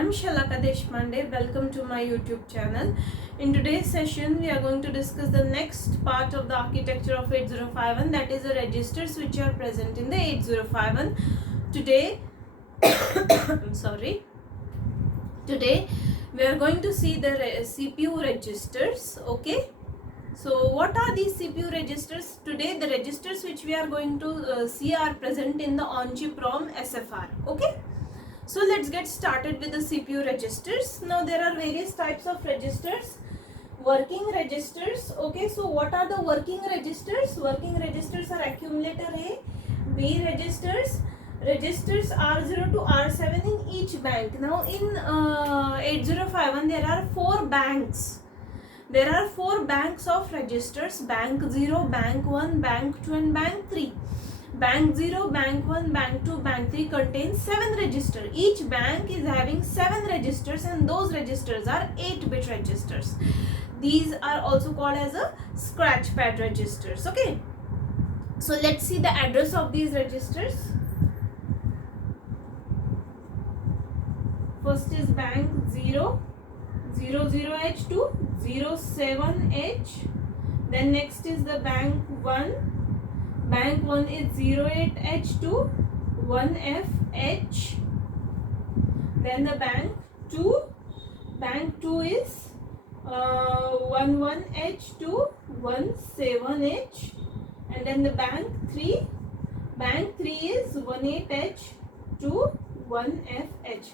I'm Shalaka Deshpande. Welcome to my YouTube channel. In today's session, we are going to discuss the next part of the architecture of 8051, that is the registers which are present in the 8051. Today, I'm sorry. Today, we are going to see the CPU registers. Okay. So, what are these CPU registers? Today, the registers which we are going to see are present in the on-chip ROM SFR. Okay. So let's get started with the CPU registers. Now there are various types of registers. Working registers. Okay, so what are the working registers? Working registers are accumulator A, B registers, registers R0 to R7 in each bank. Now in 8051 there are 4 banks. There are 4 banks of registers: bank 0, bank 1, bank 2 and bank 3. Bank 0, bank 1, bank 2, bank 3 contains 7 registers. Each bank is having 7 registers and those registers are 8-bit registers. These are also called as a scratch pad registers. Okay. So let's see the address of these registers. First is bank 0, 00H to 07H. Then next is the bank 1. Bank 1 is 08H to 1FH. Then the bank 2. Bank 2 is 11H to 17H. And then the bank 3. Bank 3 is 18H to 1FH.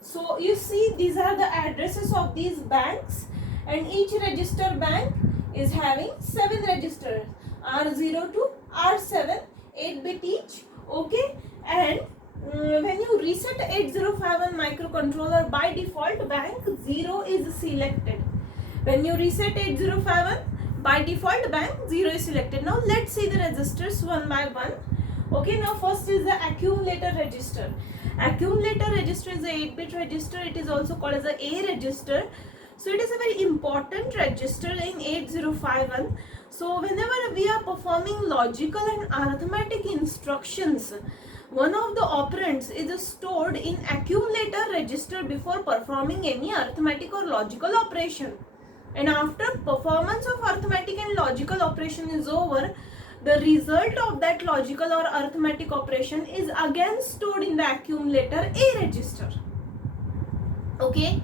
So you see, these are the addresses of these banks, and each register bank is having 7 registers. R0 to R7, 8-bit each. Okay, and when you reset 8051 microcontroller, by default bank 0 is selected. When you reset 8051, by default bank 0 is selected. Now let's see the registers one by one. Okay, now first is the accumulator register. Accumulator register is a 8-bit register. It is also called as a A register. So it is a very important register in 8051. So whenever we are performing logical and arithmetic instructions, one of the operands is stored in accumulator register before performing any arithmetic or logical operation. And after performance of arithmetic and logical operation is over, the result of that logical or arithmetic operation is again stored in the accumulator A register. Okay,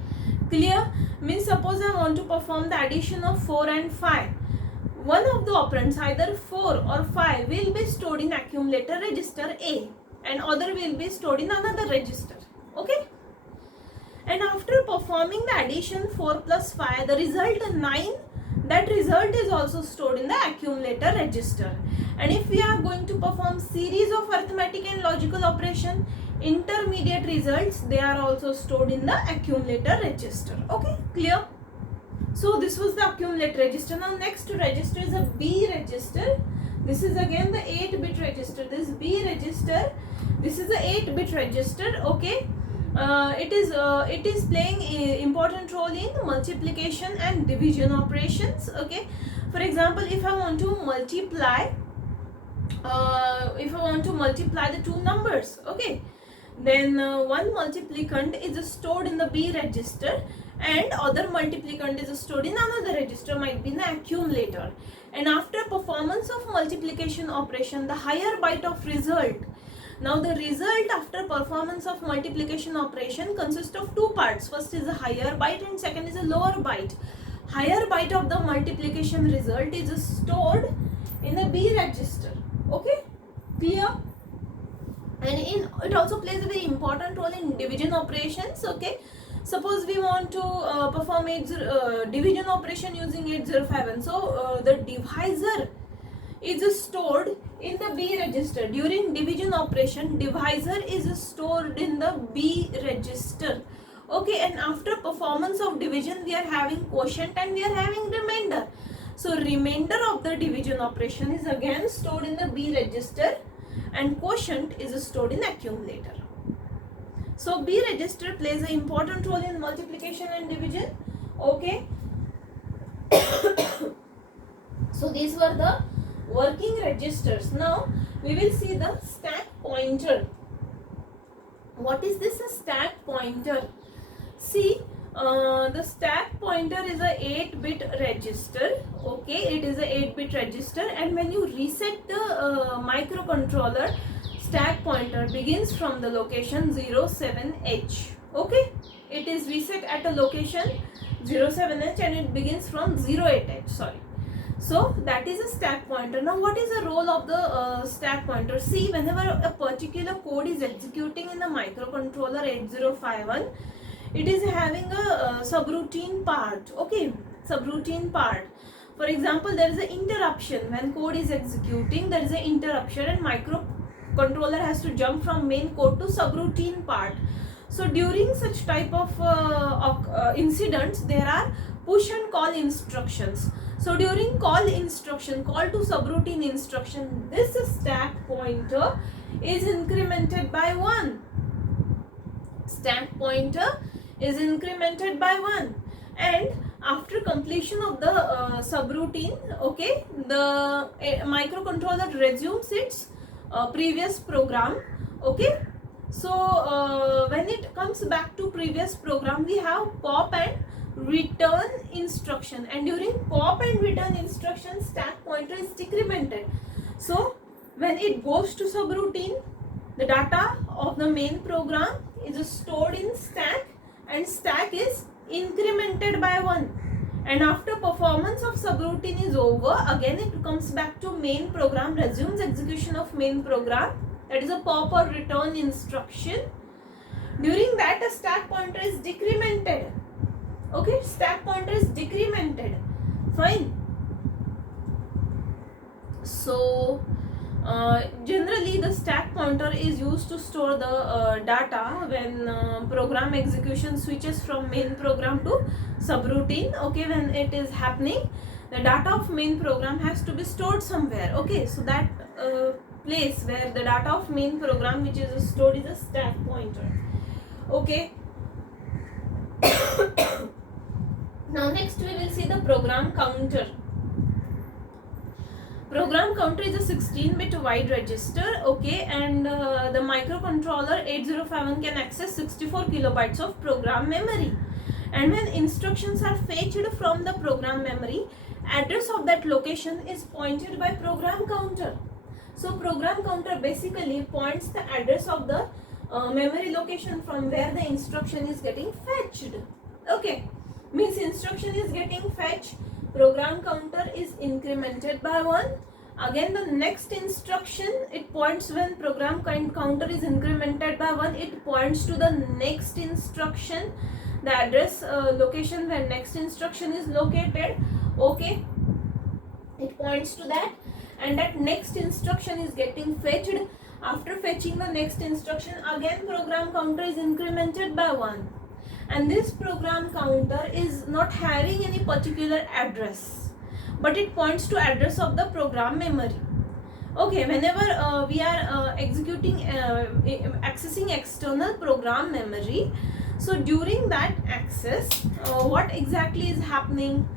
clear? Means suppose I want to perform the addition of 4 and 5. One of the operands, either 4 or 5, will be stored in accumulator register A and other will be stored in another register. Okay. And after performing the addition 4 plus 5, the result 9, that result is also stored in the accumulator register. And if we are going to perform series of arithmetic and logical operation, intermediate results, they are also stored in the accumulator register. Okay, clear? So this was the accumulator register. Now next register is a B register. This is again the 8-bit register. This B register, this is the 8-bit register. Okay, it is playing an important role in multiplication and division operations. Okay, for example, if I want to multiply the two numbers, okay, then one multiplicand is stored in the B register and other multiplicand is stored in another register, might be in the accumulator. And after performance of multiplication operation, the higher byte of result. Now the result after performance of multiplication operation consists of 2 parts. First is a higher byte and second is a lower byte. Higher byte of the multiplication result is stored in the B register. Okay, clear? And it also plays a very important role in division operations. Okay, suppose we want to perform division operation using 8051. So the divisor is stored in the B register. During division operation, divisor is stored in the B register. Okay, and after performance of division, we are having quotient and we are having remainder. So remainder of the division operation is again stored in the B register and quotient is stored in accumulator. So B register plays an important role in multiplication and division. Okay. So these were the working registers. Now we will see the stack pointer. What is this, a stack pointer? See, the stack pointer is a 8-bit register. Okay, it is a 8-bit register, and when you reset the microcontroller, stack pointer begins from the location 07H. Okay, it is reset at a location 07H and it begins from 08H. Sorry. So that is a stack pointer. Now what is the role of the stack pointer? See, whenever a particular code is executing in the microcontroller 8051, it is having a subroutine part. Okay, subroutine part. For example, there is an interruption. When code is executing, there is an interruption and microcontroller has to jump from main code to subroutine part. So during such type of incidents, there are push and call instructions. So during call instruction, call to subroutine instruction, this stack pointer is incremented by 1. Stack pointer is incremented by 1, and after completion of the subroutine, okay, the microcontroller resumes its previous program. Okay, so when it comes back to previous program, we have pop and return instruction, and during pop and return instruction, stack pointer is decremented. So when it goes to subroutine, the data of the main program is stored in stack, and stack is incremented by 1, and after performance of subroutine is over, again it comes back to main program, resumes execution of main program, that is a pop or return instruction. During that, a stack pointer is decremented. Okay, stack pointer is decremented. Fine. So generally the stack pointer is used to store the data when program execution switches from main program to subroutine. Okay, when it is happening, the data of main program has to be stored somewhere. Okay, so that place where the data of main program which is stored is a stack pointer. Okay. Now next we will see the program counter. Program counter is a 16-bit wide register. Okay, and the microcontroller 8051 can access 64 kilobytes of program memory, and when instructions are fetched from the program memory, address of that location is pointed by program counter. So program counter basically points the address of the memory location from where the instruction is getting fetched. Okay, means instruction is getting fetched, program counter is incremented by 1. Again the next instruction, it points, when program counter is incremented by 1, it points to the next instruction, the address location where next instruction is located. Okay, it points to that, and that next instruction is getting fetched. After fetching the next instruction, again program counter is incremented by 1, and this program counter is not having any particular address, but it points to address of the program memory. Okay, whenever we are accessing external program memory, so during that access, what exactly is happening?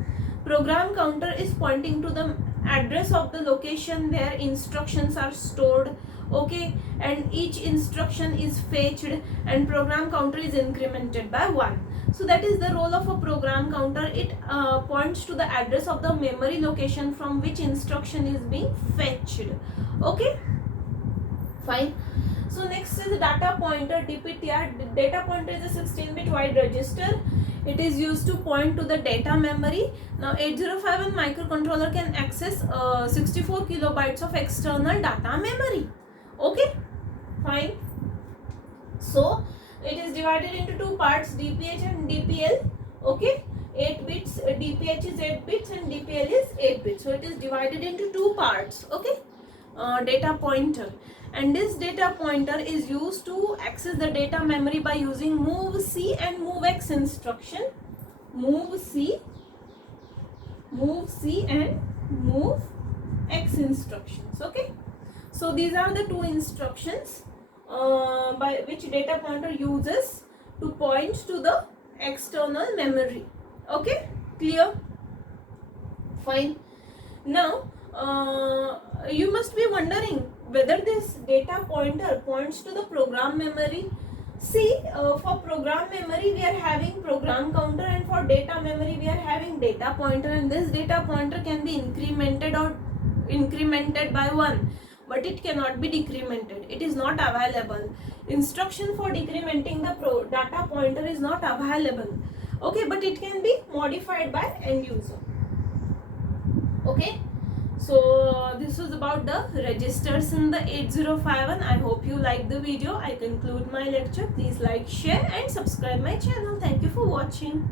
Program counter is pointing to the address of the location where instructions are stored. Okay, and each instruction is fetched and program counter is incremented by 1. So that is the role of a program counter. It points to the address of the memory location from which instruction is being fetched. Okay, fine. So next is the data pointer, DPTR. Data pointer is a 16-bit wide register. It is used to point to the data memory. Now 8051 microcontroller can access 64 kilobytes of external data memory. Okay, fine. So it is divided into two parts, DPH and DPL. Okay, 8 bits, DPH is 8 bits and DPL is 8 bits. So it is divided into two parts. Okay, data pointer, and this data pointer is used to access the data memory by using MOVC and MOVX instruction. MOVC and MOVX instructions. Okay, so these are the two instructions by which data pointer uses to point to the external memory. Okay, clear? Fine. Now you must be wondering whether this data pointer points to the program memory. See, for program memory we are having program counter, and for data memory we are having data pointer, and this data pointer can be incremented by 1, but it cannot be decremented. It is not available. Instruction for decrementing the data pointer is not available. Okay, but it can be modified by end user. Okay, so this was about the registers in the 8051. I hope you liked the video. I conclude my lecture. Please like, share and subscribe my channel. Thank you for watching.